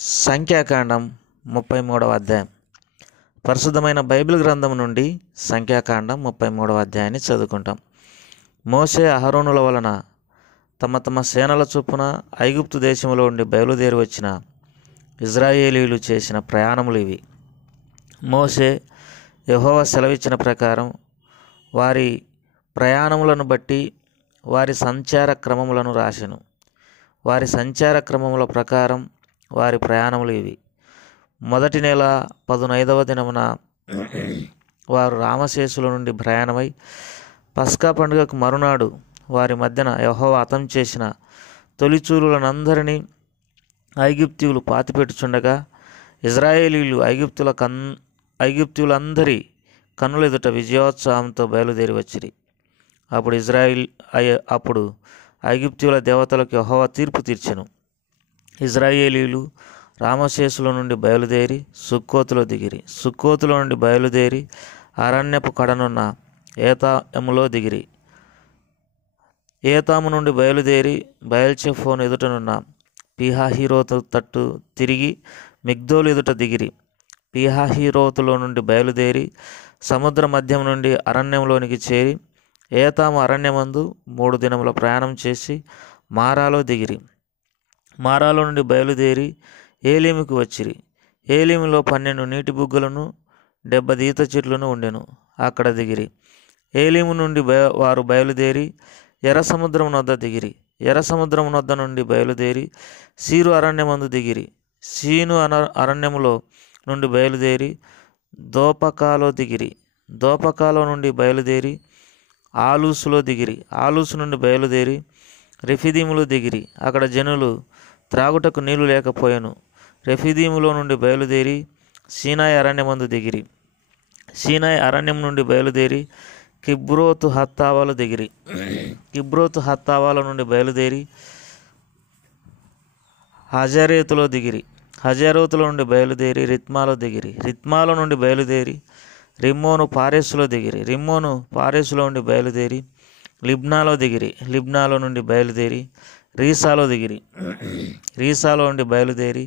సంఖ్యాకాండం 33వ అధ్యాయం. పరిశుద్ధమైన బైబిల్ గ్రంథం నుండి సంఖ్యాకాండం 33వ అధ్యాయాన్ని చదువుకుంటాం. మోషే అహరోనుల వలన తమ తమ సేనల చొప్పున ఐగుప్తు దేశంలో ఉండి బయలుదేరి వచ్చిన ఇజ్రాయేలీలు చేసిన ప్రయాణములు ఇవి. మోషే యెహోవా సెలవిచ్చిన ప్రకారం వారి ప్రయాణములను బట్టి వారి సంచార క్రమములను రాసెను. వారి సంచార క్రమముల ప్రకారం వారి ప్రయాణములు ఇవి. మొదటి నెల 15వ దినమున వారు రామశేషుల నుండి ప్రయాణమై పస్కా పండుగకు మరునాడు వారి మధ్యన యెహోవా హతం చేసిన తొలిచూలులనందరినీ ఐగుప్తీయులు పాతిపెట్టుచుండగా ఇజ్రాయేలీలు ఐగుప్తీయులందరి కన్నుల ఎదుట విజయోత్సాహంతో బయలుదేరి వచ్చిరి. అప్పుడు ఐగుప్తీయుల దేవతలకు యెహోవా తీర్పు తీర్చెను. ఇజ్రాయేలీలు రామశేషుల నుండి బయలుదేరి సుక్కోతులో దిగిరి. సుక్కోతులో నుండి బయలుదేరి అరణ్యపు కడనున్న ఏతాములో దిగిరి. ఏతాము నుండి బయలుదేరి బయల్చెఫోను ఎదుటనున్న పీహహీరోతు తట్టు తిరిగి మిగ్దోలు ఎదుట దిగిరి. పీహహీరోతులో నుండి బయలుదేరి సముద్ర మధ్యం నుండి అరణ్యంలోనికి చేరి ఏతాము అరణ్యమందు 3 దినముల ప్రయాణం చేసి మారాలో దిగిరి. మారాలో నుండి బయలుదేరి ఏలీముకు వచ్చిరి. ఏలీములో 12 నీటి బుగ్గలను 70 ఈత చెట్లను ఉండెను. అక్కడ దిగిరి. ఏలీము నుండి వారు బయలుదేరి ఎర్ర సముద్రం నొద్ద దిగిరి. ఎర్ర సముద్రం నొద్ద నుండి బయలుదేరి సీరు అరణ్యమందు దిగిరి. సీను అరణ్యములో నుండి బయలుదేరి దోపకాలో దిగిరి. దోపకాలో నుండి బయలుదేరి ఆలూసులో దిగిరి. ఆలూసు నుండి బయలుదేరి రెఫిదీములో దిగిరి. అక్కడ జనులు త్రాగుటకు నీళ్లు లేకపోయాను. రెఫిదీములో నుండి బయలుదేరి సీనాయి అరణ్యమందు దిగిరి. సీనాయి అరణ్యం నుండి బయలుదేరి కిబ్రోతు హత్తావాలో దిగిరి. కిబ్రోతు హత్తావాలో నుండి బయలుదేరి హజరేతులో దిగిరి. హజరేతులో నుండి బయలుదేరి రిత్మాలో దిగిరి. రిత్మాలో నుండి బయలుదేరి రిమ్మోను పారేసులో దిగిరి. రిమ్మోను పారేసులో నుండి బయలుదేరి లిబ్నాలో దిగిరి. లిబ్నాలో నుండి బయలుదేరి రీసాలో దిగిరి. రీసాలో నుండి బయలుదేరి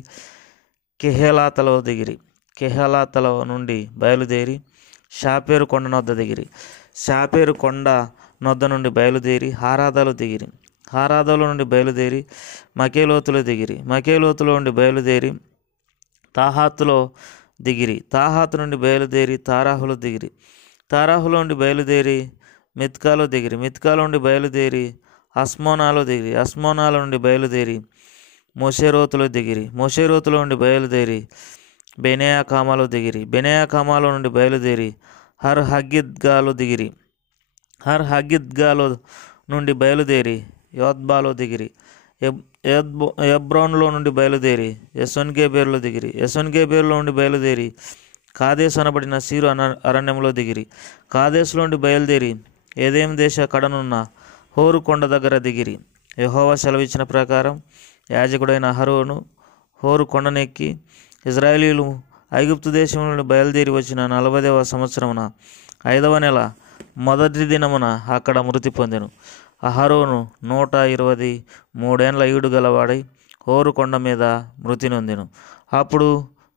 కెహేలాతలో దిగిరి. కెహేలాతలో నుండి బయలుదేరి షాపేరు కొండ నొద్ద దిగిరి. షాపేరు కొండ నొద్ద నుండి బయలుదేరి హారాదాలో దిగిరి. హారాదాలో నుండి బయలుదేరి మకేలోతులో దిగిరి. మకేలోతులో నుండి బయలుదేరి తాహాతులో దిగిరి. తాహాతు నుండి బయలుదేరి తారాహులో దిగిరి. తారాహులో నుండి బయలుదేరి మిత్కాలో దిగిరి. మిత్కాలో నుండి బయలుదేరి అస్మోనాలో దిగిరి. అస్మోనాలో నుండి బయలుదేరి మోషేరోతులో దిగిరి. మోషేరోతులో నుండి బయలుదేరి బెనేయాకామాలో దిగిరి. బెనేయాకామాలో నుండి బయలుదేరి హర్ హగ్గిద్గాలో దిగిరి. హర్ హగ్గిద్గాలో నుండి బయలుదేరి యోద్బాలో దిగిరి. ఎబ్రోన్లో నుండి బయలుదేరి ఎసోన్గేబేర్లో దిగిరి. ఎసోన్గేబేర్లో నుండి బయలుదేరి కాదేశు అనబడిన సీరు అరణ్యంలో దిగిరి. కాదేశులో నుండి బయలుదేరి ఏదేం దేశ కడనున్న హోరు కొండ దగ్గర దిగిరి. యెహోవా సెలవిచ్చిన ప్రకారం యాజకుడైన అహరోను హోరు కొండనెక్కి ఇజ్రాయేలీలు ఐగుప్తు దేశం నుండి బయలుదేరి వచ్చిన 40వ సంవత్సరమున 5వ నెల మొదటి దినమున అక్కడ మృతి పొందెను. అహరోను 123 ఏండ్ల ఈడు గలవాడై హోరు కొండ మీద మృతి నొందెను. అప్పుడు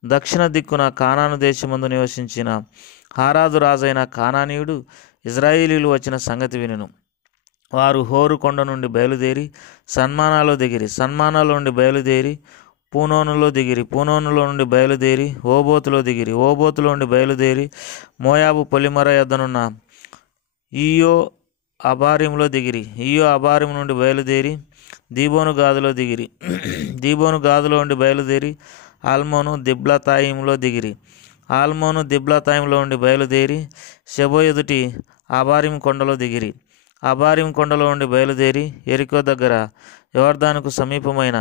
దక్షిణ దిక్కున కానాను దేశమందు నివసించిన హారాదు రాజైన కానానీయుడు ఇజ్రాయేలీలు వచ్చిన సంగతి వినెను. వారు హోరు కొండ నుండి బయలుదేరి సన్మానాలో దిగిరి. సన్మానాలో నుండి బయలుదేరి పూనోనులో దిగిరి. పూనోనులో నుండి బయలుదేరి ఓబోతులో దిగిరి. ఓబోతులో నుండి బయలుదేరి మోయాబు పొలిమర యొద్దనున్న ఈయో అబారీములో దిగిరి. ఈయో అబారీము నుండి బయలుదేరి దీబోను గాదులో దిగిరి. దీబోను గాదులో నుండి బయలుదేరి ఆల్మోను దిబ్లాతాయిములో దిగిరి. ఆల్మోను దిబ్లాతాయిములో నుండి బయలుదేరి షెబో ఎదుటి అబారీము కొండలో దిగిరి. అబారీము కొండలో నుండి బయలుదేరి ఎరికో దగ్గర యోర్దానుకు సమీపమైన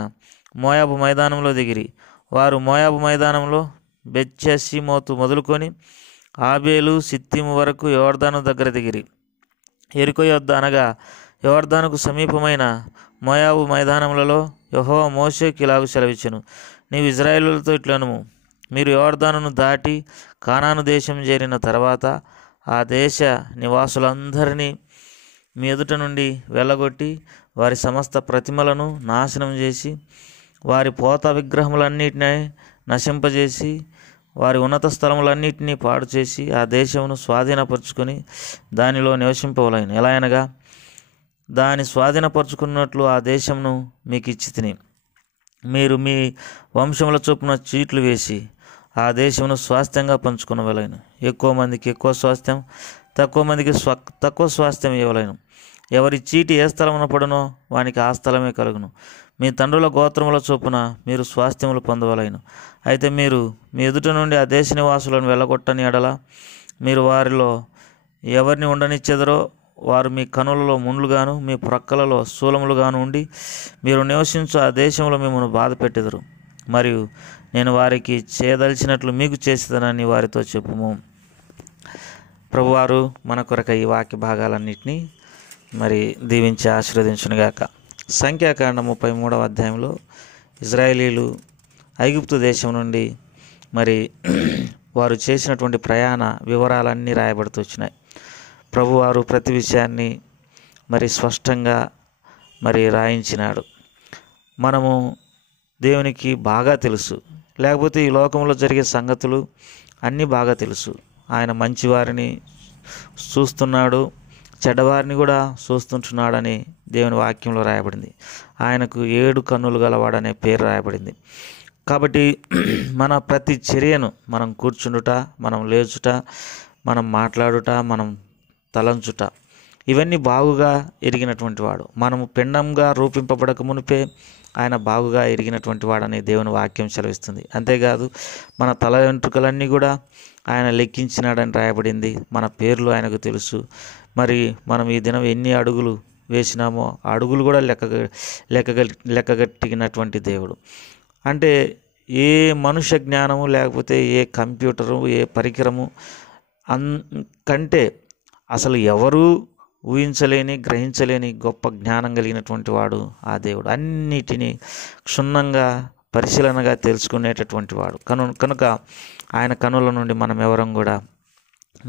మోయాబు మైదానంలో దిగిరి. వారు మోయాబు మైదానంలో బెత్షెమోతు మొదలుకొని ఆబేలు సిత్తిము వరకు యోర్దాను దగ్గర దిగిరి. ఎరికో యొద్ద అనగా యోర్దానుకు సమీపమైన మోయాబు మైదానములలో యెహోవా మోషేకి ఇలాగు సెలవిచ్చెను. నీవు ఇజ్రాయేలులతో ఇట్లనుము, మీరు యోర్దానును దాటి కానాను దేశం చేరిన తర్వాత ఆ దేశ నివాసులందరినీ మీ ఎదుట నుండి వెళ్ళగొట్టి వారి సమస్త ప్రతిమలను నాశనం చేసి వారి పోత విగ్రహములన్నిటినీ నశింపజేసి వారి ఉన్నత స్థలములన్నిటినీ పాడు చేసి ఆ దేశమును స్వాధీనపరుచుకొని దానిలో నివసింపవలెను. ఎలా అనగా దాని స్వాధీనపరుచుకున్నట్లు ఆ దేశమును మీకు ఇచ్చి తిని మీరు మీ వంశముల చొప్పున చీట్లు వేసి ఆ దేశమును స్వాస్థ్యంగా పంచుకునవలెను. ఎక్కువ మందికి ఎక్కువ స్వాస్థ్యం, తక్కువ మందికి తక్కువ స్వాస్థ్యం ఇవ్వలేను. ఎవరి చీటి ఏ స్థలమున పడునో వానికి ఆ స్థలమే కలుగును. మీ తండ్రుల గోత్రముల చొప్పున మీరు స్వాస్థ్యములు పొందవలెను. అయితే మీరు మీ ఎదుట నుండి ఆ దేశ నివాసులను వెళ్ళగొట్టని ఎడల మీరు వారిలో ఎవరిని ఉండనిచ్చెదరో వారు మీ కనులలో ముండ్లుగాను మీ ప్రక్కలలో శూలములుగాను ఉండి మీరు నివసించు ఆ దేశంలో మిమ్మల్ని బాధ పెట్టెదరు. మరియు నేను వారికి చేయదలిచినట్లు మీకు చేసేదనని వారితో చెప్పుము. ప్రభువారు మన కొరకు ఈ వాక్య భాగాలన్నింటినీ మరి దీవించి ఆశీర్వదించునుగాక. సంఖ్యాకాండం 33వ అధ్యాయంలో ఇజ్రాయేలీలు ఐగుప్తు దేశం నుండి మరి వారు చేసినటువంటి ప్రయాణ వివరాలన్నీ రాయబడుతూ వచ్చినాయి. ప్రభువారు ప్రతి విషయాన్ని మరి స్పష్టంగా మరి రాయించినాడు. మనము దేవునికి బాగా తెలుసు, లేకపోతే ఈ లోకంలో జరిగే సంగతులు అన్నీ బాగా తెలుసు. ఆయన మంచివారిని చూస్తున్నాడు, చెడ్డవారిని కూడా చూస్తుంటున్నాడని దేవుని వాక్యంలో రాయబడింది. ఆయనకు 7 కన్నులు గలవాడనే పేరు రాయబడింది. కాబట్టి మన ప్రతి చర్యను మనం కూర్చుండుట, మనం లేచుట, మనం మాట్లాడుట, మనం తలంచుట ఇవన్నీ బాగుగా ఎరిగినటువంటి వాడు. మనము పిండంగా రూపింపబడక మునిపే ఆయన బాగుగా ఎరిగినటువంటి వాడని దేవుని వాక్యం సెలవిస్తుంది. అంతేకాదు మన తల వెంట్రుకలన్నీ కూడా ఆయన లెక్కించినాడని రాయబడింది. మన పేర్లు ఆయనకు తెలుసు. మరి మనం ఈ దినం ఎన్ని అడుగులు వేసినామో ఆ అడుగులు కూడా లెక్కగట్టినటువంటి దేవుడు. అంటే ఏ మనుష్య జ్ఞానము లేకపోతే ఏ కంప్యూటరు ఏ పరికరము కంటే అసలు ఎవరూ ఊహించలేని గ్రహించలేని గొప్ప జ్ఞానం కలిగినటువంటి వాడు ఆ దేవుడు. అన్నిటినీ క్షుణ్ణంగా పరిశీలనగా తెలుసుకునేటటువంటి వాడు. కనుక ఆయన కనుల నుండి మనం ఎవరం కూడా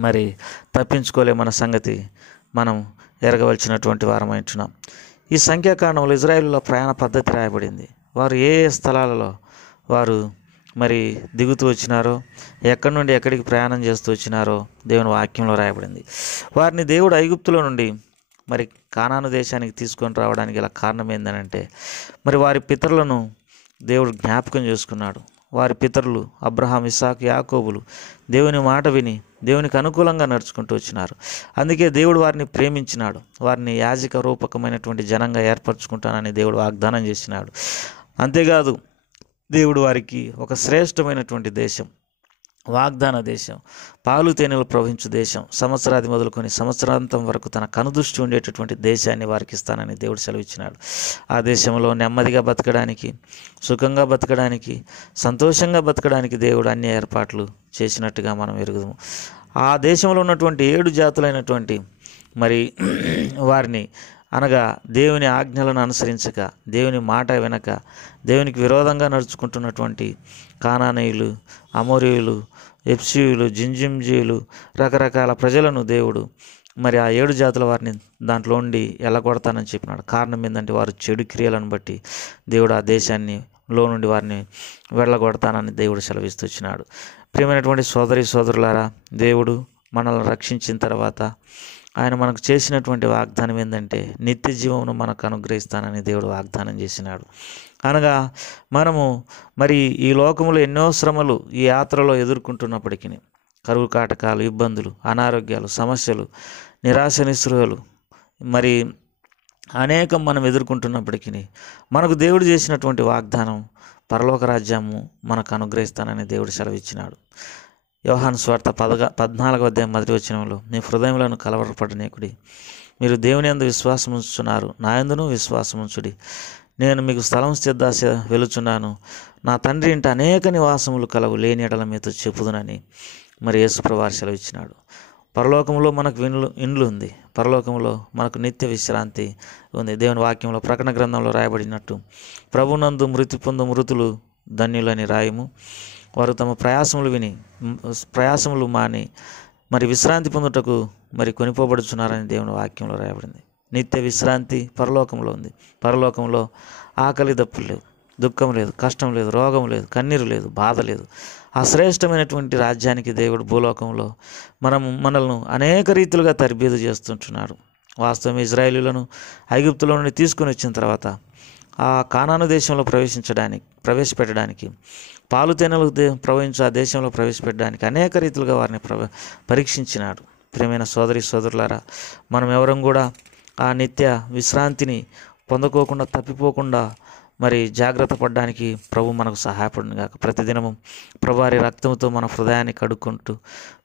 మరి తప్పించుకోలేమన్న సంగతి మనం ఎరగవలసినటువంటి వారమైంటున్నాం. ఈ సంఖ్యాకాండంలో ఇజ్రాయేలులో ప్రయాణ పద్ధతి రాయబడింది. వారు ఏ స్థలాలలో వారు మరి దిగుతూ వచ్చినారో, ఎక్కడి నుండి ఎక్కడికి ప్రయాణం చేస్తూ వచ్చినారో దేవుని వాక్యంలో రాయబడింది. వారిని దేవుడు ఐగుప్తులో నుండి మరి కానాను దేశానికి తీసుకొని రావడానికి గల కారణం ఏంటంటే మరి వారి పితరులను దేవుడు జ్ఞాపకం చేసుకున్నాడు. వారి పితరులు అబ్రహాం, ఇస్సాకు, యాకోబులు దేవుని మాట విని దేవునికి అనుకూలంగా నడుచుకుంటూ వచ్చినారు. అందుకే దేవుడు వారిని ప్రేమించినాడు. వారిని యాజక రూపకమైనటువంటి జనంగా ఏర్పరచుకుంటానని దేవుడు వాగ్దానం చేసినాడు. అంతేకాదు దేవుడు వారికి ఒక శ్రేష్టమైనటువంటి దేశం, వాగ్దాన దేశం, పాలు తేనెలు ప్రవహించు దేశం, సంవత్సరాది మొదలుకొని సంవత్సరాంతం వరకు తన కనుదృష్టి ఉండేటటువంటి దేశాన్ని వారికి ఇస్తానని దేవుడు సెలవిచ్చినాడు. ఆ దేశంలో నెమ్మదిగా బతకడానికి, సుఖంగా బతకడానికి, సంతోషంగా బతకడానికి దేవుడు అన్ని ఏర్పాట్లు చేసినట్టుగా మనం ఎరుగుదాము. ఆ దేశంలో ఉన్నటువంటి 7 జాతులైనటువంటి మరి వారిని అనగా దేవుని ఆజ్ఞలను అనుసరించక, దేవుని మాట వినక, దేవునికి విరోధంగా నడుచుకుంటున్నటువంటి కానానీయులు, అమోరీయులు, ఎప్సీయులు, జింజింజీయులు రకరకాల ప్రజలను దేవుడు మరి ఆ 7 జాతుల వారిని దాంట్లో ఉండి ఎల్లగొడతానని చెప్పినాడు. కారణం ఏంటంటే వారు చెడు క్రియలను బట్టి దేవుడు ఆ దేశాన్ని లో నుండి వారిని వెళ్ళగొడతానని దేవుడు సెలవిస్తూ వచ్చినాడు. ప్రియమైనటువంటి సోదరి సోదరులారా, దేవుడు మనల్ని రక్షించిన తర్వాత ఆయన మనకు చేసినటువంటి వాగ్దానం ఏంటంటే నిత్య జీవమును మనకు అనుగ్రహిస్తానని దేవుడు వాగ్దానం చేసినాడు. అనగా మనము మరి ఈ లోకములో ఎన్నో శ్రమలు ఈ యాత్రలో ఎదుర్కొంటున్నప్పటికీ, కరువు కాటకాలు, ఇబ్బందులు, అనారోగ్యాలు, సమస్యలు, నిరాశ నిస్పృహలు మరి అనేకం మనం ఎదుర్కొంటున్నప్పటికీ మనకు దేవుడు చేసినటువంటి వాగ్దానం పరలోక రాజ్యము మనకు అనుగ్రహిస్తానని దేవుడు సెలవిచ్చినాడు. యోహాను సువార్త 14వ అధ్యాయం 1వ వచనంలో మీ హృదయములను కలవరపడనీకుడి, మీరు దేవుని యందు విశ్వాసం ఉంచుచున్నారు, నా యందును విశ్వాసం ఉంచుడి, నేను మీకు స్థలం సిద్ధాశ వెలుచున్నాను, నా తండ్రి ఇంట అనేక నివాసములు కలవు, లేని ఎడల మీతో చెప్పుదునని మరి యేసుప్రభువు సెలవిచ్చినాడు. పరలోకంలో మనకు ఇండ్లు ఉంది, పరలోకంలో మనకు నిత్య విశ్రాంతి ఉంది. దేవుని వాక్యంలో ప్రకటన గ్రంథంలో రాయబడినట్టు ప్రభునందు మృతి పొందు మృతులు ధన్యులని రాయము, వారు తమ ప్రయాసములు మాని మరి విశ్రాంతి పొందుటకు మరి కొనిపోబడుచున్నారని దేవుని వాక్యంలో రాయబడింది. నిత్య విశ్రాంతి పరలోకంలో ఉంది. పరలోకంలో ఆకలి దప్పులు లేవు, దుఃఖం లేదు, కష్టం లేదు, రోగం లేదు, కన్నీరు లేదు, బాధ లేదు. ఆ శ్రేష్టమైనటువంటి రాజ్యానికి దేవుడు భూలోకంలో మనల్ని అనేక రీతులుగా తర్బీదు చేస్తుంటున్నాడు. వాస్తవం ఇజ్రాయేలీలను ఐగుప్తులో నుండి తీసుకుని వచ్చిన తర్వాత ఆ కానాను దేశంలో ప్రవేశపెట్టడానికి పాలు తేనెలు ప్రవహించే ఆ దేశంలో ప్రవేశపెట్టడానికి అనేక రీతిలుగా వారిని పరీక్షించినాడు. ప్రియమైన సోదరులారా, మనం ఎవరం కూడా ఆ నిత్య విశ్రాంతిని పొందుకోకుండా తప్పిపోకుండా మరి జాగ్రత్త పడడానికి ప్రభు మనకు సహాయపడును గాక. ప్రతిదినము ప్రభువారి రక్తంతో మన హృదయాన్ని కడుక్కుంటూ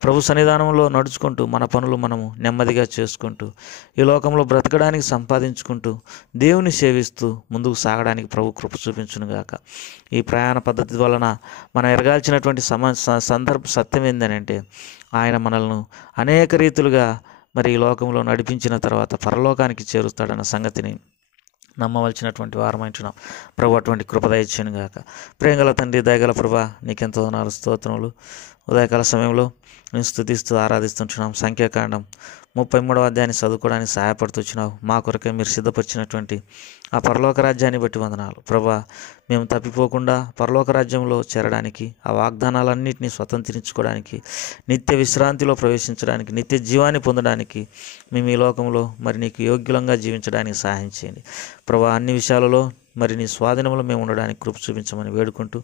ప్రభు సన్నిధానంలో నడుచుకుంటూ మన పనులు మనము నెమ్మదిగా చేసుకుంటూ ఈ లోకంలో బ్రతకడానికి సంపాదించుకుంటూ దేవుని సేవిస్తూ ముందుకు సాగడానికి ప్రభు కృప చూపించును గాక. ఈ ప్రయాణ పద్ధతి వలన మనం ఎరగాల్సినటువంటి సందర్భ సత్యం ఏంటంటే ఆయన మనల్ని అనేక రీతులుగా మరి ఈ లోకంలో నడిపించిన తర్వాత పరలోకానికి చేరుస్తాడన్న సంగతిని నమ్మవలసినటువంటి వారమైంటున్నాం. ప్రభు అటువంటి కృప దయచేయును గాక. ప్రేమగల తండ్రి, దయగల ప్రభా, నీకెంతో వందనాలు, స్తోత్రములు. ఉదయకాల సమయంలో నేను స్తుతిస్తూ ఆరాధిస్తుంటున్నాం. సంఖ్యాకాండం 33వ అధ్యాయాన్ని చదువుకోవడానికి సహాయపడుతున్నావు. మా కొరకే మీరు సిద్ధపరిచినటువంటి ఆ పరలోక రాజ్యాన్ని బట్టి వందనాలు ప్రభా. మేము తప్పిపోకుండా పరలోక రాజ్యంలో చేరడానికి, ఆ వాగ్దానాలన్నింటినీ స్వతంత్రించుకోవడానికి, నిత్య విశ్రాంతిలో ప్రవేశించడానికి, నిత్య జీవాన్ని పొందడానికి మేము ఈ లోకంలో మరి నీకు యోగ్యులంగా జీవించడానికి సహాయం చేయండి ప్రభా. అన్ని విషయాలలో మరి నీ స్వాధీనంలో మేము ఉండడానికి కృప చూపించమని వేడుకుంటూ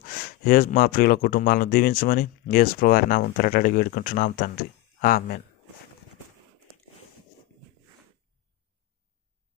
మా ప్రియుల కుటుంబాలను దీవించమని యేసు ప్రభువారి నామం పేరట అడిగి వేడుకుంటున్నాం తండ్రి. ఆమేన్.